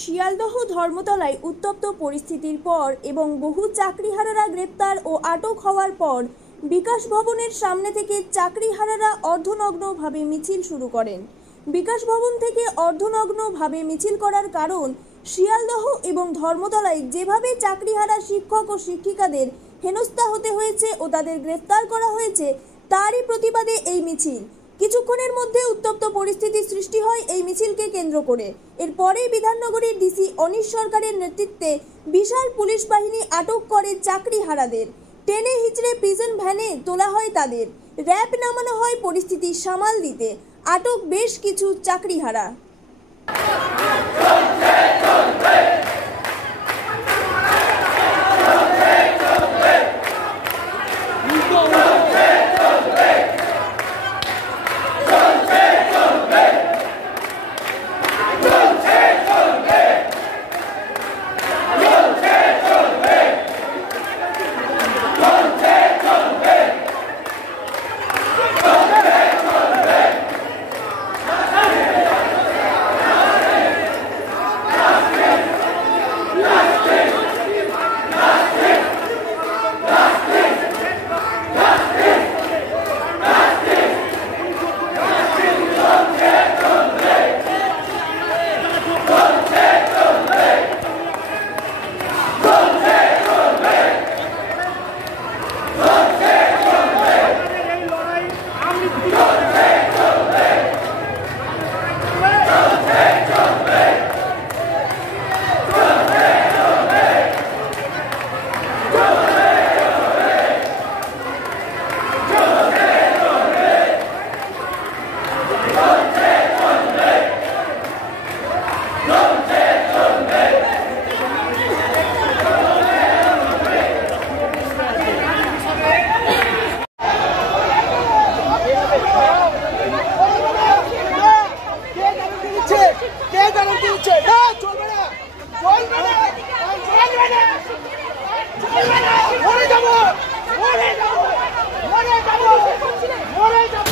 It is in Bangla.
শিয়ালদহ ধর্মতলায় উত্তপ্ত পরিস্থিতির পর এবং বহু চাকরিহারারা গ্রেপ্তার ও আটক হওয়ার পর বিকাশ ভবনের সামনে থেকে চাকরিহারারা অর্ধনগ্নভাবে মিছিল শুরু করেন। বিকাশ ভবন থেকে অর্ধনগ্নভাবে মিছিল করার কারণ, শিয়ালদহ এবং ধর্মতলায় যেভাবে চাকরিহারা শিক্ষক ও শিক্ষিকাদের হেনস্থা হতে হয়েছে ও তাদের গ্রেফতার করা হয়েছে, তারই প্রতিবাদে এই মিছিল। কিছুক্ষণের মধ্যে উত্তপ্ত পরিস্থিতি সৃষ্টি হয় এই মিছিলকে কেন্দ্র করে। এরপরেই বিধাননগরীর ডিসি অনিশ সরকারের নেতৃত্বে বিশাল পুলিশ বাহিনী আটক করে চাকরিহারাদের। টেনে হিচড়ে প্রিজন ভ্যানে তোলা হয় তাদের। র্যাব নামানো হয় পরিস্থিতি সামাল দিতে। আটক বেশ কিছু চাকরিহারা। মরে যাবো